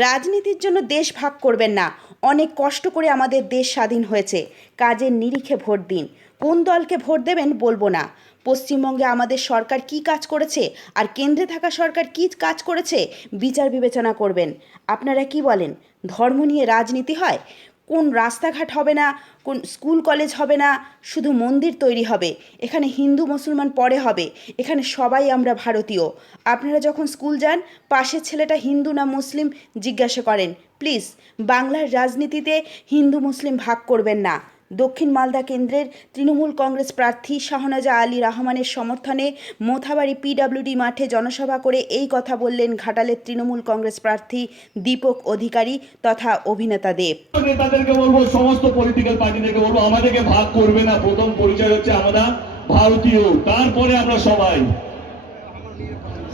রাজনীতির জন্য দেশ ভাগ করবেন না। অনেক কষ্ট করে আমাদের দেশ স্বাধীন হয়েছে। কাজের নিরিখে ভোট দিন। কোন দলকে ভোট দেবেন বলবো না। পশ্চিমবঙ্গে আমাদের সরকার কি কাজ করেছে আর কেন্দ্রে থাকা সরকার কি কাজ করেছে বিচার বিবেচনা করবেন। আপনারা কি বলেন, ধর্ম নিয়ে রাজনীতি হয়? কোন রাস্তাঘাট হবে না, কোন স্কুল কলেজ হবে না, শুধু মন্দির তৈরি হবে। এখানে হিন্দু মুসলমান পরে হবে। এখানে সবাই আমরা ভারতীয়। আপনারা যখন স্কুল যান, পাশের ছেলেটা হিন্দু না মুসলিম জিজ্ঞাসা করেন। প্লিজ, বাংলার রাজনীতিতে হিন্দু মুসলিম ভাগ করবেন না। দক্ষিণ মালদা কেন্দ্রের তৃণমূল কংগ্রেস প্রার্থী শাহনাজা আলী রহমানের সমর্থনে মোথাবাড়ি পিডব্লিউডি মাঠে জনসভা করে এই কথা বললেন ঘাটালের তৃণমূল কংগ্রেস প্রার্থী দীপক অধিকারী তথা অভিনেতা দেব। নেতাদেরকে বলবো, সমস্ত পলিটিক্যাল পার্টিদেরকে বলবো, আমাদেরকে ভাগ করবে না। প্রথম পরিচয় হচ্ছে আমরা ভারতীয়, তারপরে আমরা সবাই।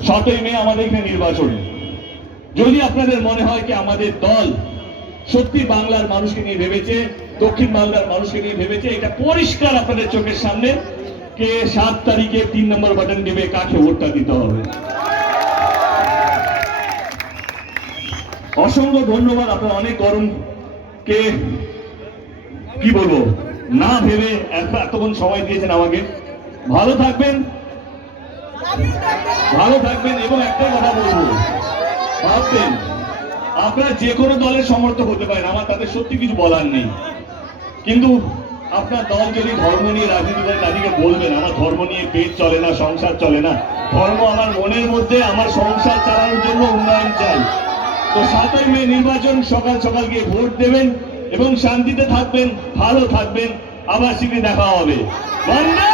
7ই মে আমাদের এখানে নির্বাচন। যদি আপনাদের মনে হয় কি আমাদের দল সত্যি বাংলার মানুষকে নিয়ে ভেবেছে, দক্ষিণ বাংলার মানুষকে নিয়ে ভেবেছে, এটা পরিষ্কার আপনাদের চোখের সামনে। কে 7 তারিখে 3 নম্বর বাটন দেবে, কাকে ভোটটা দিতে হবে। অসংখ্য ধন্যবাদ। আপনারা অনেক গরম কে কি বলবো না ভেবে এতক্ষণ সময় দিয়েছেন আমাকে। ভালো থাকবেন, ভালো থাকবেন। এবং একটাই কথা বলবো, ভাববেন আপনারা যে কোনো দলের সমর্থক হতে পারেন, আমার তাদের সত্যি কিছু বলার নেই। কিন্তু আপনার দল যদি ধর্ম নিয়ে রাজনীতি করে, তাদেরকে বলবেন আমার ধর্ম নিয়ে পেট চলে না, সংসার চলে না। ধর্ম আমার মনের মধ্যে, আমার সংসার চালানোর জন্য উন্নয়ন চাই। তো 7ই মে নির্বাচন, সকাল সকাল গিয়ে ভোট দেবেন এবং শান্তিতে থাকবেন, ভালো থাকবেন। আবার শীঘ্রই দেখা হবে। বন্দে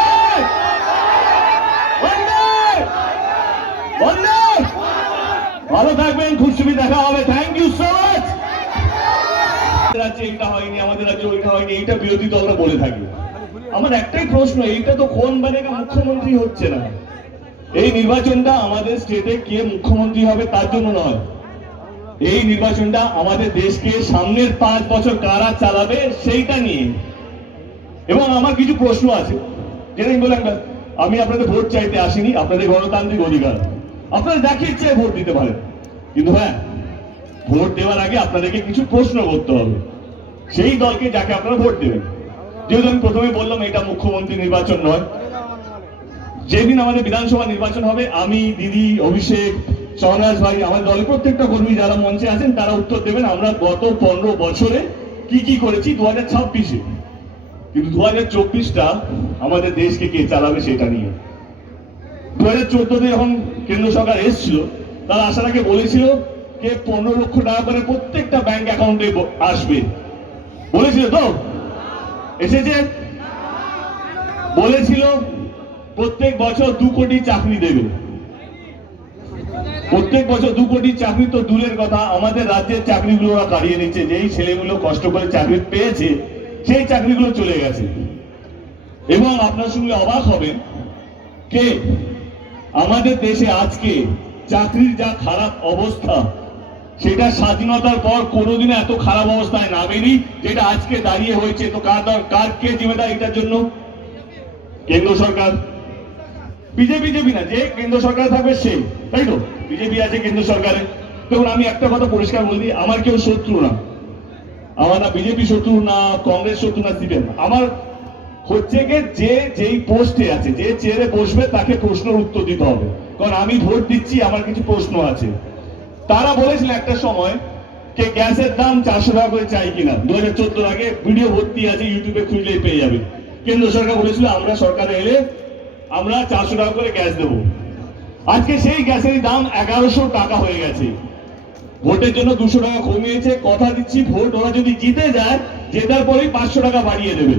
বন্দে বন্দে। ভালো থাকবেন, খুশি দেখা হবে। Thank you so much. রাজ্যে এটা হয়নি, আমাদের রাজ্যে ওইটা হয়নি, এইটা বিরোধী দলরা বলে থাকে। আমার একটাই প্রশ্ন, এইটা তো কোন বারেগা মুখ্যমন্ত্রী হচ্ছে না। এই নির্বাচনটা আমাদের স্টেটে কে মুখ্যমন্ত্রী হবে তার জন্য নয়। এই নির্বাচনটা আমাদের দেশকে সামনের 5 বছর কারা চালাবে সেইটা নিয়ে। এবং আমার কিছু প্রশ্ন আছে, যেটা বললাম, আমি আপনাদের ভোট চাইতে আসিনি, আপনাদের গণতান্ত্রিক অধিকার, আপনারা যাকে ইচ্ছে ভোট দিতে পারেন। কিন্তু হ্যাঁ, ভোট দেওয়ার আগে আপনাদেরকে কিছু প্রশ্ন করতে হবে সেই দলকে যাকে আপনারা ভোট দেবেন। যেহেতু আমি প্রথমে বললাম এটা মুখ্যমন্ত্রী নির্বাচন নয়। যেদিন আমাদের বিধানসভা নির্বাচন হবে, আমি, দিদি, অভিষেক, সহনাজ ভাই, আমাদের দলের প্রত্যেকটা কর্মী যারা মঞ্চে আছেন তারা উত্তর দেবেন আমরা গত 15 বছরে কি কি করেছি 2026-এ। কিন্তু 2024টা আমাদের দেশকে কে চালাবে সেটা নিয়ে। 2014-তে যখন কেন্দ্র সরকার এসেছিল, তারা আসার আগে বলেছিল কে 15 লক্ষ টাকা করে প্রত্যেকটা ব্যাংক অ্যাকাউন্টে আসবে। বলেছিল তো? এসেছে? বলেছিল প্রত্যেক বছর 2 কোটি চাকরি দেবে। প্রত্যেক বছর 2 কোটি চাকরি তো দূরের কথা, আমাদের রাজ্যের চাকরিগুলো ওরা কাড়িয়ে নিচ্ছে। যেই ছেলেগুলো কষ্ট করে চাকরি পেয়েছে সেই চাকরিগুলো চলে গেছে। এবং আপনার সঙ্গে অবাক হবেন কে আমাদের দেশে আজকে চাকরির যা খারাপ অবস্থা, সেটা স্বাধীনতার পর কোনোদিন এত খারাপ অবস্থায় নামেনি যেটা আজকে দাঁড়িয়ে হয়েছে। তো কার কে জিম্মেদার এটার জন্য? কেন্দ্র সরকার। বিজেপি না, যে কেন্দ্র সরকারে থাকবে সে, তাই তো? বিজেপি আছে কেন্দ্র সরকারে। দেখুন, আমি একটা কথা পরিষ্কার বলি, আমার কেউ শত্রু না। আমার না বিজেপি শত্রু, না কংগ্রেস শত্রু, না সিপিএম। আমার হচ্ছে যে যেই পোস্টে আছে, যে চেয়ারে বসবে তাকে প্রশ্নের উত্তর দিতে হবে। কারণ আমি ভোট দিচ্ছি, আমার কিছু প্রশ্ন আছে। তারা বলেছিল একটা সময় যে গ্যাসের দাম 400 টাকা করে চাই কিনা। 2014 আগে ভিডিও ভর্তি আছে, ইউটিউবে খুঁজলেই পেয়ে যাবে। কেন্দ্র সরকার বলেছিল আমরা সরকারে এলে আমরা 400 টাকা করে গ্যাস দেবো। আজকে সেই গ্যাসের দাম 1100 টাকা হয়ে গেছে। ভোটের জন্য 200 টাকা কমিয়েছে। কথা দিচ্ছি, ভোট ওরা যদি জিতে যায়, জেতার পরেই 500 টাকা বাড়িয়ে দেবে।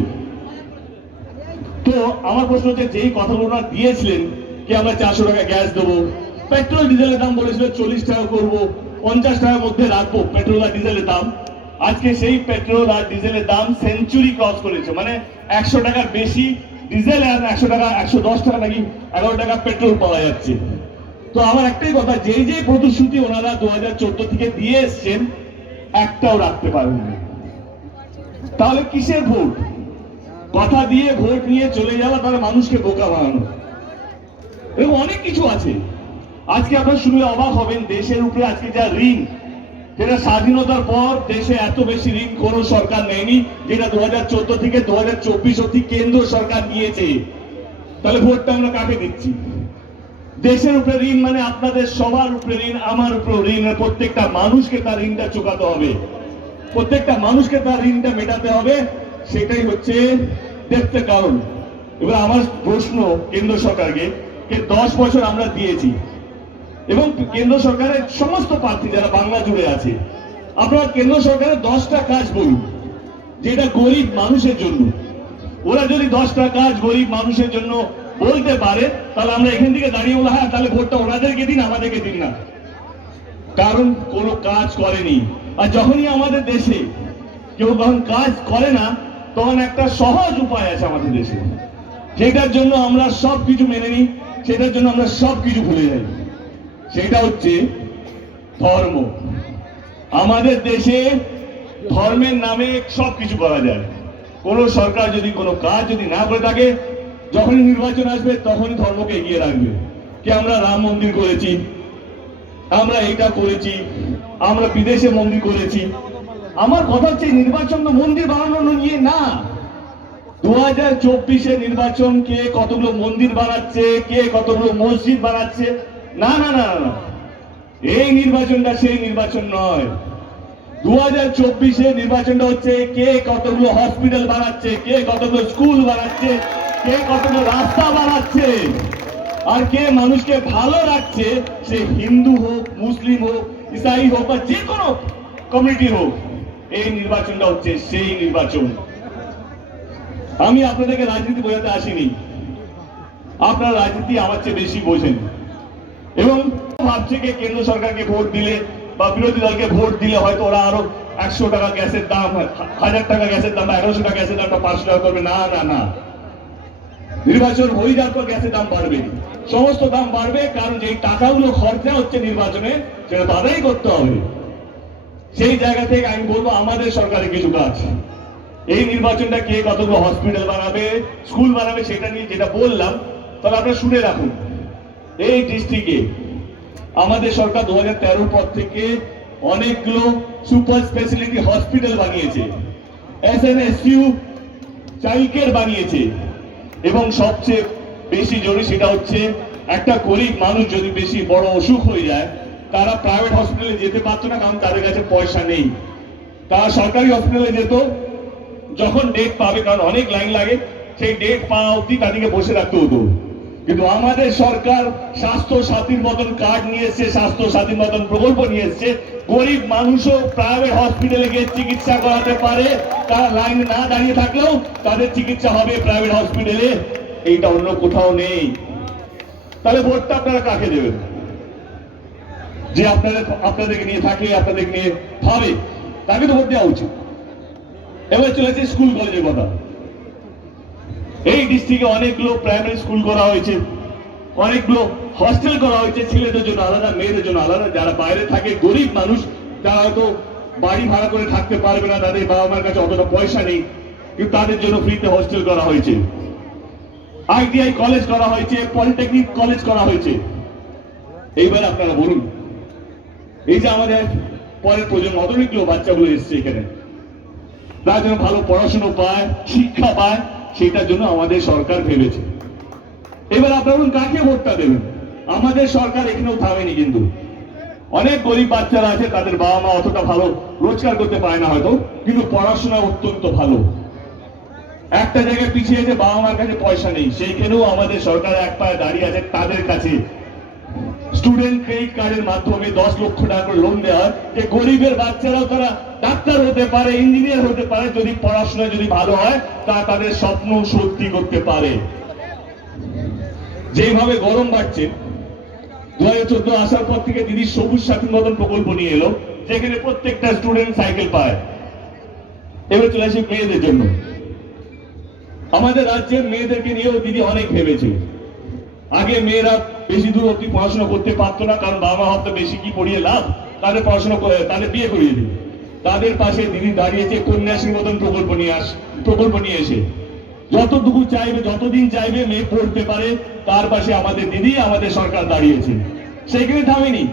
তো আমার প্রশ্ন হচ্ছে, যেই কথাগুলো ওনারা দিয়েছিলেন কি আমরা 400 টাকা গ্যাস দেবো, পেট্রোল ডিজেলের দাম বলেছিল 40 টাকা করবো, 50 টাকার মধ্যে রাখবো পেট্রোল আর ডিজেলের দাম। আজকে সেই পেট্রোল আর ডিজেলের দাম সেঞ্চুরি ক্রস করেছে। মানে 100 টাকার বেশি ডিজেল আর 100 টাকা, 110 টাকা নাকি 11 টাকা পেট্রোল পাওয়া যাচ্ছে। তো আমার একটাই কথা, যেই প্রতিশ্রুতি ওনারা 2014 থেকে দিয়ে এসছেন, একটাও রাখতে পারেননি। তাহলে কিসের ভোট? কথা দিয়ে ভোট নিয়ে চলে যাওয়া, তাহলে মানুষকে বোকা বানানো। এবং অনেক কিছু আছে। আজকে আপনারা শুনলে অবাক হবেন, দেশের উপরে আজকে যা ঋণ, যেটা স্বাধীনতার পর দেশে এত বেশি ঋণ কোনো সরকার নেয়নি, যেটা 2014 থেকে 2024 অবধি কেন্দ্র সরকার নিয়েছে। তাহলে ভোটটা আমরা কাকে দিচ্ছি? দেশের উপরে ঋণ মানে আপনাদের সবার উপরে ঋণ, আমার উপরে ঋণ, প্রত্যেকটা মানুষকে তার ঋণটা চুকাতে হবে, প্রত্যেকটা মানুষকে তার ঋণটা মেটাতে হবে। সেটাই হচ্ছে দেখতে কারণ। এবার আমার প্রশ্ন কেন্দ্র সরকারকে, 10 বছর আমরা দিয়েছি এবং কেন্দ্র সরকারের সমস্ত প্রার্থী যারা বাংলা জুড়ে আছে, আপনারা কেন্দ্র সরকারের 10টা কাজ বলুন যেটা গরিব মানুষের জন্য। ওরা যদি 10টা কাজ গরিব মানুষের জন্য বলতে পারে, তাহলে আমরা এখান থেকে দাঁড়িয়ে বলে হ্যাঁ তাহলে ভোটটা ওনাদেরকে দিন, আমাদেরকে দিন না। কারণ কোনো কাজ করেনি। আর যখনই আমাদের দেশে কেউ যখন কাজ করে না, তখন একটা সহজ উপায় আছে আমাদের দেশে, সেটার জন্য আমরা সবকিছু মেনে নিই, সেটার জন্য আমরা সবকিছু ভুলে যাই। সেটা হচ্ছে ধর্ম। আমাদের দেশে ধর্মের নামে সবকিছু করা যায়। কোন সরকার যদি কোনো কাজ যদি না করে থাকে, যখনই নির্বাচন আসবে তখনই ধর্মকে এগিয়ে রাখবে। কি আমরা রাম মন্দির করেছি, আমরা এটা করেছি, আমরা বিদেশে মন্দির করেছি। আমার কথা হচ্ছে নির্বাচন তো মন্দির বানানো নিয়ে না। 2024-এ নির্বাচন কে কতগুলো মন্দির বানাচ্ছে, কে কতগুলো মসজিদ বানাচ্ছে, না না না না, এই নির্বাচনটা সেই নির্বাচন নয়। 2024-এ নির্বাচনটা হচ্ছে কে কতগুলো হসপিটাল বানাচ্ছে, কে কতগুলো স্কুল বানাচ্ছে, কে কতগুলো রাস্তা বানাচ্ছে, আর কে মানুষকে ভালো রাখছে, সে হিন্দু হোক, মুসলিম হোক, ইসাই হোক বা যে কোনো কমিউনিটি হোক। এই নির্বাচনটা হচ্ছে সেই নির্বাচন। আমি আপনাদেরকে রাজনীতি বোঝাতে আসিনি, আপনারা রাজনীতি আমার চেয়ে বেশি বোঝেন এবং ভাবছে যে কেন্দ্র সরকারকে ভোট দিলে বা বিরোধী দলকে ভোট দিলে হয়তো ওরা আরো 100 টাকা গ্যাসের দাম, 1000 টাকা গ্যাসের দাম, 1100 টাকা গ্যাসের দামটা 500 টাকা করবে। না না না, নির্বাচন হয়ে যাওয়ার পর গ্যাসের দাম বাড়বে, সমস্ত দাম বাড়বে, কারণ যেই টাকাগুলো খরচা হচ্ছে নির্বাচনে সেটা তো আদায় করতে হবে। সেই জায়গা থেকে আমি বলবো আমাদের সরকারের কিছু কাজ, এই নির্বাচনটা কে কতগুলো হসপিটাল বানাবে, স্কুল বানাবে, সেটা নিয়ে যেটা বললাম, তাহলে আপনারা শুনে রাখুন। এই ডিস্ট্রিক্টে আমাদের সরকার 2013 পর থেকে অনেকগুলো সুপার স্পেশালিটি হসপিটাল বানিয়েছে, এসএনএসইউ চাইল্ড কেয়ার বানিয়েছে, এবং সবচেয়ে বেশি জরুরি সেটা হচ্ছে একটা গরিব মানুষ যদি বেশি বড় অসুখ হয়ে যায়, তারা প্রাইভেট হসপিটালে যেতে পারতো না, কারণ তাদের কাছে পয়সা নেই। তারা সরকারি হসপিটালে যেত, যখন ডেট পাবে, কারণ অনেক লাইন লাগে, সেই ডেট পাওয়া অবধি তাদেরকে বসে রাখতে হতো। কিন্তু আমাদের সরকার স্বাস্থ্য সাথীর মতন কার্ড নিয়ে এসছে, স্বাস্থ্য সাথীর মতন প্রকল্প নিয়ে এসছে, গরিব মানুষও প্রাইভেট হসপিটালে গিয়ে চিকিৎসা করাতে পারে। তারা লাইনে না দাঁড়িয়ে থাকলেও তাদের চিকিৎসা হবে প্রাইভেট হসপিটালে, এইটা অন্য কোথাও নেই। তাহলে ভোটটা আপনারা কাকে দেবেন? যে আপনাদেরকে নিয়ে থাকে, আপনাদেরকে নিয়ে ভাবে, তাকে তো ভোট দেওয়া উচিত। এবার চলেছে স্কুল কলেজের কথা। এই ডিস্ট্রিক্টে অনেকগুলো প্রাইমারি স্কুল করা হয়েছে, অনেকগুলো হস্টেল করা হয়েছে, ছেলেদের জন্য আলাদা, মেয়েদের জন্য আলাদা। যারা বাইরে থাকে, গরিব মানুষ, যারা হয়তো বাড়ি ভাড়া করে থাকতে পারবে না, তাদের বাবা মার কাছে অতটা পয়সা নেই, কিন্তু তাদের জন্য ফ্রিতে হস্টেল করা হয়েছে। আইটিআই কলেজ করা হয়েছে, পলিটেকনিক কলেজ করা হয়েছে। এইবার আপনারা বলুন, এই যে আমাদের পরের প্রজন্ম অনেকগুলো বাচ্চাগুলো এসছে এখানে, তারা যেন ভালো পড়াশোনা পায়, শিক্ষা পায়, সেটার জন্য আমাদের সরকার ভেবেছে। এবার আপনারা কাকে ভোটটা দেবেন? আমাদের সরকার এখানেও থামেনি, কিন্তু অনেক গরিব বাচ্চারা আছে, তাদের বাবা মা অতটা ভালো রোজগার করতে পারে না হয়তো, কিন্তু পড়াশোনা অত্যন্ত ভালো। একটা জায়গায় পিছিয়ে আছে, বাবা মার কাছে পয়সা নেই, সেইখানেও আমাদের সরকার এক পায়ে দাঁড়িয়ে আছে। তাদের কাছে স্টুডেন্ট ক্রেডিট কার্ডের মাধ্যমে 10 লক্ষ টাকা করে লোন দেওয়া হয়, যে গরিবের বাচ্চারাও তারা ডাক্তার হতে পারে, ইঞ্জিনিয়ার হতে পারে, যদি পড়াশোনা যদি ভালো হয়, তা তাদের স্বপ্ন সত্যি করতে পারে। যেভাবে গরম বাড়ছে, 2014 আসার পর থেকে দিদি সবুজ সাথীর মতন প্রকল্প নিয়ে এলো, যেখানে প্রত্যেকটা স্টুডেন্ট সাইকেল পায়। এবার চলে আসি মেয়েদের জন্য। আমাদের রাজ্যের মেয়েদেরকে নিয়েও দিদি অনেক ভেবেছে। আগে মেয়েরা বেশি দূর অব্দি পড়াশোনা করতে পারতো না, কারণ বাবা মা ভাবতো বেশি কি পড়িয়ে লাভ, তাদের পড়াশোনা করে তাদের বিয়ে করিয়ে দিই। তাদের পাশে দিদি দাঁড়িয়েছে কন্যাশ্রীর মতন প্রকল্প নিয়ে এসে, যতটুকু চাইবে, যতদিন চাইবে মেয়ে পড়তে পারে, তার পাশে আমাদের দিদি, আমাদের সরকার দাঁড়িয়েছে। সেইখানে থামেনি।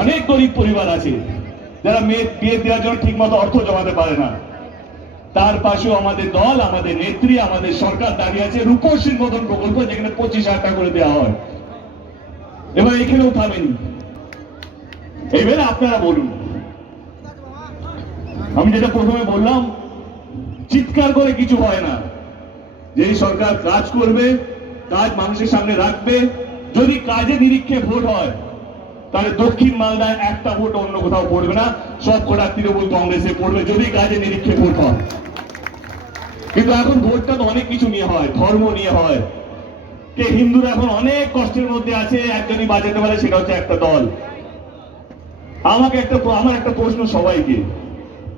অনেক গরিব পরিবার আছে যারা মেয়ে বিয়ে দেওয়ার জন্য ঠিক মতো অর্থ জমাতে পারে না, তার পাশেও আমাদের দল, আমাদের নেত্রী, আমাদের সরকার দাঁড়িয়ে আছে রূপসীর মতন প্রকল্প, যেখানে 25,000 টাকা করে দেওয়া হয়। এবার এখানেও থামেনি। এবারে আপনারা বলুন, আমি যেটা প্রথমে বললাম, চিৎকার করে কিছু হয় না। যেই সরকার কাজ করবে, কাজ মানুষের সামনে রাখবে, যদি কাজে নিরীক্ষে ভোট হয়, তাহলে দক্ষিণ মালদায় একটা ভোট অন্য কোথাও পড়বে না, সব কটা তৃণমূল কংগ্রেসে পড়বে, যদি কাজে নিরীক্ষে ভোট হয়। কিন্তু এখন ভোটটা তো অনেক কিছু নিয়ে হয়, ধর্ম নিয়ে হয়। কে হিন্দুরা এখন অনেক কষ্টের মধ্যে আছে, একজনই বাঁচাতে পারে, সেটা হচ্ছে একটা দল। আমার একটা প্রশ্ন সবাইকে,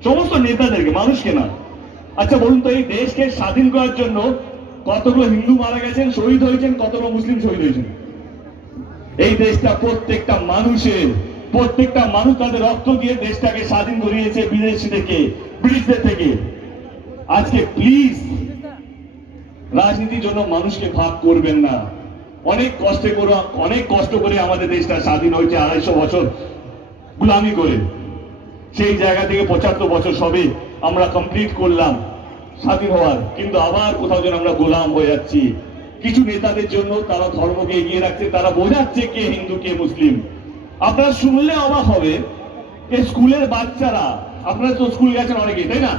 সমস্ত নেতাদেরকে, মানুষকে না, আচ্ছা বলুন তো, এই দেশকে স্বাধীন করার জন্য কতগুলো হিন্দু মারা গেছেন, শহীদ হয়েছেন, কতগুলো মুসলিম শহীদ হয়েছেন? এই দেশটা প্রত্যেকটা মানুষ তাদের রক্ত দিয়ে দেশটাকে স্বাধীন করিয়েছে বিদেশি থেকে, ব্রিটিশদের থেকে। আজকে প্লিজ রাজনীতির জন্য মানুষকে ভাগ করবেন না। অনেক কষ্ট করে আমাদের দেশটা স্বাধীন হয়েছে, 250 বছর গোলামি করে। সেই জায়গা থেকে 75 বছর সবে আমরা কমপ্লিট করলাম স্বাধীন হওয়ার, কিন্তু আবার কোথাও যেন আমরা গোলাম হয়ে যাচ্ছি কিছু নেতাদের জন্য। তারা ধর্মকে এগিয়ে রাখছে, তারা বোঝাচ্ছে কে হিন্দু কে মুসলিম। আপনারা শুনলে অবাক হবে, স্কুলের বাচ্চারা, আপনারা তো স্কুল গেছেন অনেকেই, তাই না?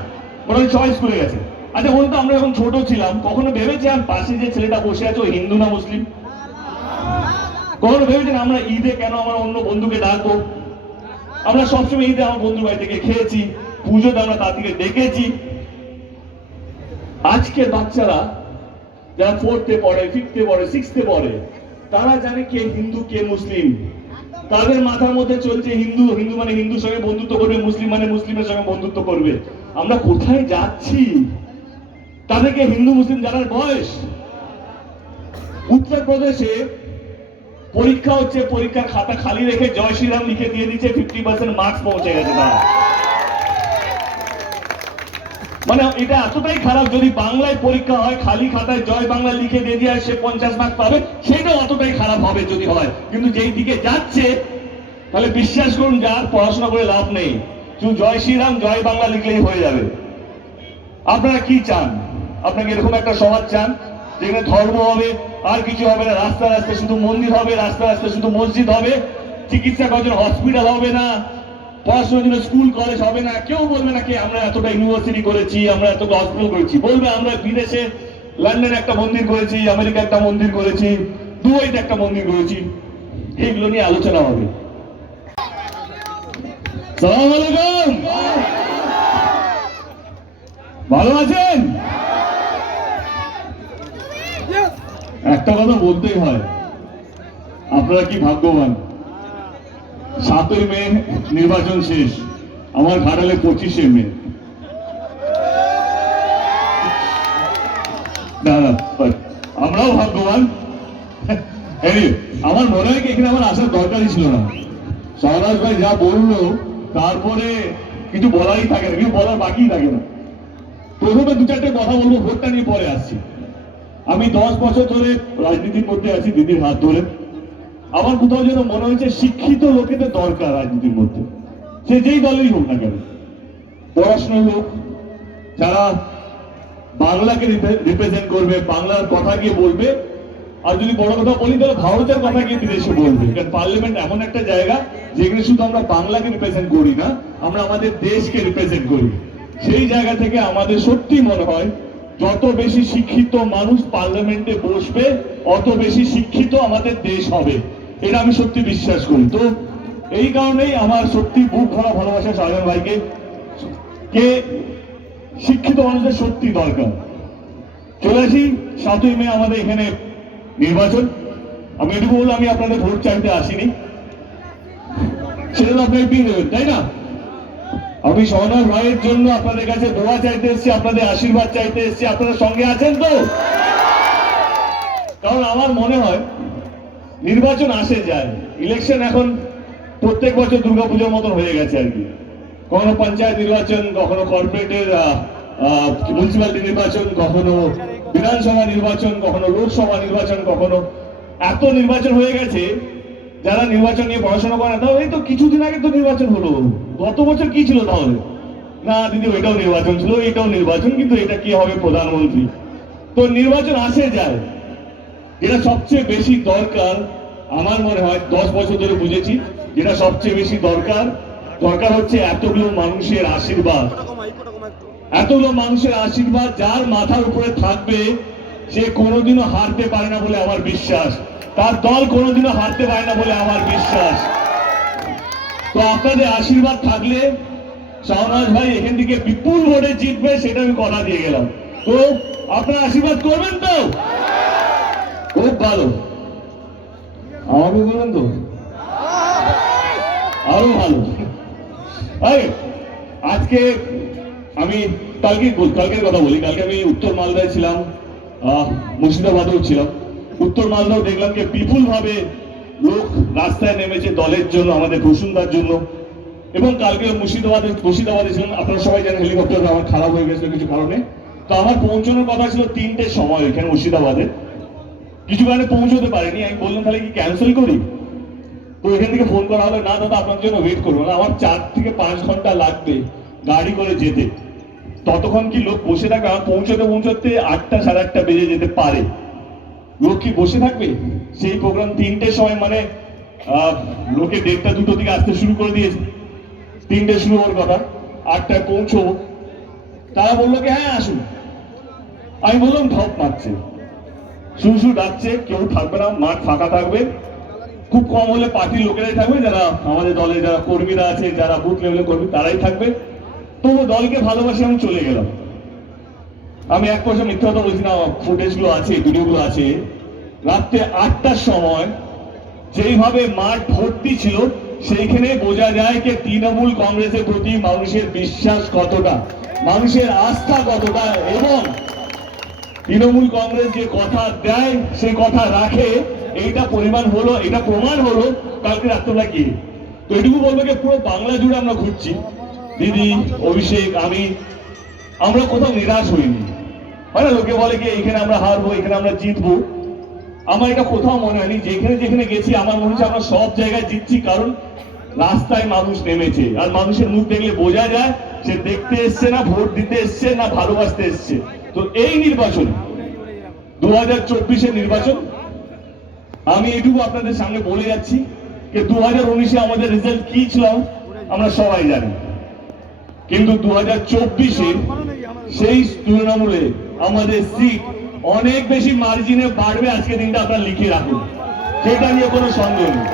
ওরা সবাই স্কুলে গেছে। আচ্ছা বলতো, আমরা যখন ছোট ছিলাম কখনো ভেবেছেন পাশে যে ছেলেটা বসে আছে ও হিন্দু না মুসলিম? কখনো ভেবেছেন আমরা ঈদে কেন আমরা অন্য বন্ধুকে ডাকবো? আমরা সবসময় ঈদে আমার বন্ধুর বাড়ি থেকে খেয়েছি, পুজোতে আমরা তার থেকে ডেকেছি। আজকে বাচ্চারা যারা 4th-এ পড়ে, 5th-এ পড়ে, 6th-এ পড়ে, তারা জানে কে হিন্দু কে মুসলিম। তাদের মাথার মধ্যে চলছে হিন্দু মানে হিন্দুর সঙ্গে বন্ধুত্ব করবে, মুসলিম মানে মুসলিমের সঙ্গে বন্ধুত্ব করবে। আমরা কোথায় যাচ্ছি? তাদেরকে হিন্দু মুসলিম জানার বয়স। উত্তরপ্রদেশে পরীক্ষা হচ্ছে, পরীক্ষার খাতা খালি রেখে জয় শ্রীরাম লিখে দিয়ে দিচ্ছে, 50% মার্কস পৌঁছে গেছে তারা। মানে এটা এতটাই খারাপ, যদি বাংলায় পরীক্ষা হয়, খালি খাতায় জয় বাংলা লিখে দিয়ে দিয়ে সে 50 মার্ক পাবে, সেটাও অতটাই খারাপ হবে যদি হয়। কিন্তু যেই দিকে যাচ্ছে, তাহলে বিশ্বাস করুন, যার পড়াশোনা করে লাভ নেই, শুধু জয় শ্রীরাম জয় বাংলা লিখলেই হয়ে যাবে। আপনারা কি চান? আপনাকে এরকম একটা সমাজ চান যেখানে ধর্ম হবে, আর কিছু হবে না, রাস্তায় রাস্তায় শুধু মন্দির হবে, রাস্তায় রাস্তায় শুধু মসজিদ হবে, চিকিৎসা করার জন্য হসপিটাল হবে না, পড়াশোনার জন্য স্কুল কলেজ হবে না। কেউ বলবে না কি আমরা এতটা ইউনিভার্সিটি করেছি, আমরা এতটা হসপিটাল করেছি। বলবে আমরা বিদেশে লন্ডনে একটা মন্দির করেছি, আমেরিকা একটা মন্দির করেছি, দুবাইতে একটা মন্দির করেছি। এইগুলো নিয়ে আলোচনা হবে। সালাম আলাইকুম, ভালো আছেন? একটা কথা বলতেই হয়, আপনারা কি ভাগ্যবান। 7ই মে নির্বাচন শেষ, আমার ঘাটালে 25শে মে। আমরাও ভাগ্যবান। আমার মনে হয় কি এখানে আমার আসার দরকারই ছিল না। শাহনাজ ভাই যা বললো, তারপরে কিছু বলারই থাকে না, কিছু বলার বাকি থাকে না। প্রথমে 2-4টে কথা বলবো, ভোটটা নিয়ে পরে আসছি। আমি 10 বছর ধরে রাজনীতির মধ্যে আছি, দিদির হাত ধরে। আমার কোথাও যেন মনে হয়েছে শিক্ষিত লোকেদের দরকার রাজনীতির মধ্যে, সে যেই দলেই হোক না কেন। পড়াশোনার লোক যারা বাংলাকে রিপ্রেজেন্ট করবে, বাংলার কথা গিয়ে বলবে, আর যদি বড় কথা বলি তাহলে ভারতের কথা গিয়ে বিদেশে বলবে। কারণ পার্লামেন্ট এমন একটা জায়গা যেখানে শুধু আমরা বাংলাকে রিপ্রেজেন্ট করি না, আমরা আমাদের দেশকে রিপ্রেজেন্ট করি। সেই জায়গা থেকে আমাদের সত্যি মনে হয় যত বেশি শিক্ষিত মানুষ পার্লামেন্টে বসবে, অত বেশি শিক্ষিত আমাদের দেশ হবে। এটা আমি সত্যি বিশ্বাস করি। তো এই কারণেই আমার সত্যি বুক ভরা ভালোবাসা শাহজাহান ভাইকে, কে শিক্ষিত মানুষদের সত্যি দরকার। চলে আসি 7ই মে আমাদের এখানে নির্বাচন। আমি এটুকু বললাম, আমি আপনাদের ভোট চাইতে আসিনি, সেটা তো আপনাকে পেয়ে দেবেন, তাই না? আমি শাহনাজ ভাইয়ের জন্য আপনাদের কাছে দোয়া চাইতে এসেছি, আপনাদের আশীর্বাদ চাইতে এসেছি। আপনারা সঙ্গে আছেন তো? কারণ আমার মনে হয় নির্বাচন আসে যায়, ইলেকশন এখন প্রত্যেক বছর দুর্গাপূজার মতন হয়ে গেছে আর কি। কখনো পঞ্চায়েত নির্বাচন, কখনো কর্পোরেটের মিউনিসিপ্যালিটি নির্বাচন, কখনো বিধানসভা নির্বাচন, কখনো লোকসভা নির্বাচন, কখনো এত নির্বাচন হয়ে গেছে যারা নির্বাচন নিয়ে পড়াশোনা করে না, তাও এই তো কিছুদিন আগে তো নির্বাচন হলো, গত বছর কি ছিল তাহলে? না দিদি, ওইটাও নির্বাচন ছিল, এটাও নির্বাচন, কিন্তু এটা কি হবে প্রধানমন্ত্রী। তো নির্বাচন আসে যায়, যেটা সবচেয়ে বেশি দরকার আমার মনে হয় 10 বছর ধরে বুঝেছি, যেটা সবচেয়ে বেশি দরকার হচ্ছে এতগুলো মানুষের আশীর্বাদ। এতগুলো মানুষের আশীর্বাদ যার মাথার উপরে থাকবে, সে কোনোদিনও হারতে পারে না বলে আমার বিশ্বাস, তার দল কোনোদিনও হারতে পারে না বলে আমার বিশ্বাস। তো আপনাদের আশীর্বাদ থাকলে শাহনাজ ভাই এখান থেকে বিপুল ভোটে জিতবে, সেটা আমি কথা দিয়ে গেলাম। তো আপনারা আশীর্বাদ করবেন তো? খুব ভালো, আমাকে বলবেন তো আরো ভালো। আজকে আমি কালকের কথা বলি। কালকে আমি উত্তর মালদায় ছিলাম, মুর্শিদাবাদেও ছিলাম। উত্তর মালদাও দেখলাম যে বিপুল ভাবে লোক রাস্তায় নেমেছে দলের জন্য, আমাদের বসুন্ধার জন্য। এবং কালকে মুর্শিদাবাদে ছিলাম, আপনারা সবাই জানেন হেলিকপ্টার আমার খারাপ হয়ে গেছিল কিছু কারণে। তো আমার পৌঁছানোর কথা ছিল 3টের সময় এখানে মুর্শিদাবাদে, কিছু কারণে পৌঁছতে পারিনি। আমি বললাম তাহলে কি ক্যান্সেল করি? তো এখান থেকে ফোন করা হলো, না দাদা আপনার জন্য ওয়েট করবো না, আমার 4 থেকে 5 ঘন্টা লাগবে গাড়ি করে যেতে। ততক্ষণ কি লোক বসে থাকবে? আমার পৌঁছতে 8টা 8:30 বেজে যেতে পারে। লোক কি বসে থাকবে? সেই প্রোগ্রাম 3টের সময়, মানে লোকে 1:30 2টো দিকে আসতে শুরু করে দিয়েছে। 3টে শুরু হওয়ার কথা, 8টায় পৌঁছবো। তারা বললো কি হ্যাঁ আসুন। আমি বললাম ঢপ মারছে, শুরু ডাকছে, কেউ থাকবে না, মাঠ ফাঁকা থাকবে, খুব কম হলে পার্টির লোকেরাই থাকবে, যারা আমাদের দলের যারা কর্মীরা আছে, যারা বুথ লেভেলের কর্মী তারাই থাকবে। তবু দলকে ভালোবাসে আমি চলে গেলাম। আমি এক পয়সা মিথ্যা কথা বলছি না, ফুটেজ গুলো আছে, ভিডিও গুলো আছে। রাত্রে 8টার সময় যেইভাবে মাঠ ভর্তি ছিল, সেইখানে বোঝা যায় যে তৃণমূল কংগ্রেসের প্রতি মানুষের বিশ্বাস কতটা, মানুষের আস্থা কতটা, এবং তৃণমূল কংগ্রেস যে কথা দেয় সেই কথা রাখে। এইটা প্রমাণ হলো কালকে রাত্রবেলা কি। তো এটুকু বলবো যে পুরো বাংলা জুড়ে আমরা ঘুরছি, দিদি, অভিষেক, আমরা কোথাও নিরাশ হইনি। হয় না, লোকে বলে কি এখানে আমরা হারবো, এখানে আমরা জিতবো। আমার এটা কোথাও মনে হয়নি। যেখানে গেছি আমার মনে হচ্ছে আমরা সব জায়গায় জিতছি, কারণ রাস্তায় মানুষ নেমেছে, আর মানুষের মুখ দেখলে বোঝা যায় সে দেখতে এসছে না ভোট দিতে এসছে না ভালোবাসতে এসছে। তো এই নির্বাচন 2024-এর নির্বাচন, আমি এটুকু আপনাদের সামনে বলে যাচ্ছি যে 2019-এ আমাদের রেজাল্ট কি ছিল আমরা সবাই জানি, কিন্তু 2024-এ সেই তৃণমূলে আমাদের সিট অনেক বেশি মার্জিনে বাড়বে। আজকে দিনটা আপনারা লিখে রাখুন, সেটা নিয়ে কোনো সন্দেহ নেই।